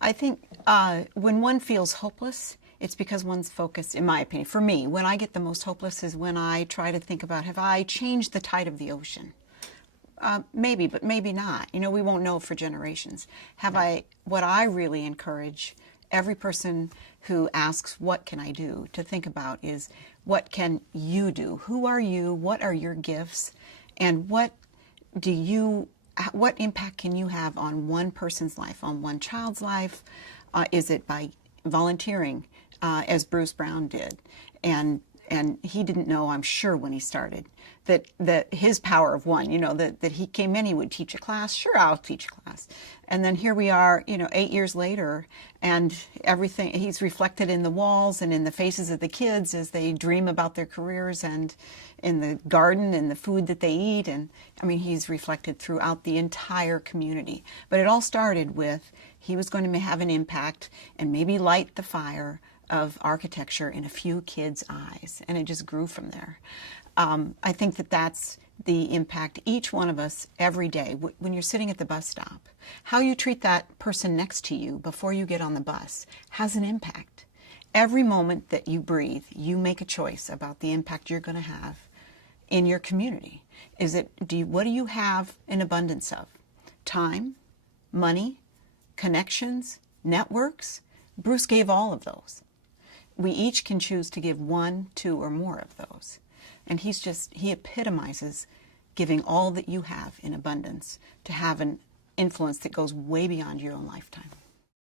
I think when one feels hopeless, it's because one's focused, in my opinion, for me, when I get the most hopeless is when I try to think about, have I changed the tide of the ocean? Maybe, but maybe not. You know, we won't know for generations. What I really encourage every person who asks, what can I do, to think about is, what can you do? Who are you? What are your gifts? And what impact can you have on one person's life, on one child's life? Is it by volunteering, as Bruce Brown did? And he didn't know, I'm sure, when he started, that his power of one, that he came in, he would teach a class. Sure, I'll teach a class. And then here we are, 8 years later, and everything, he's reflected in the walls and in the faces of the kids as they dream about their careers, and in the garden and the food that they eat. And I mean, he's reflected throughout the entire community. But it all started with, he was going to have an impact and maybe light the fire of architecture in a few kids' eyes, and it just grew from there. I think that's the impact each one of us every day. When you're sitting at the bus stop, how you treat that person next to you before you get on the bus has an impact. Every moment that you breathe, you make a choice about the impact you're going to have in your community. What do you have in abundance of? Time, money, connections, networks? Bruce gave all of those. We each can choose to give 1, 2, or more of those. And he epitomizes giving all that you have in abundance to have an influence that goes way beyond your own lifetime.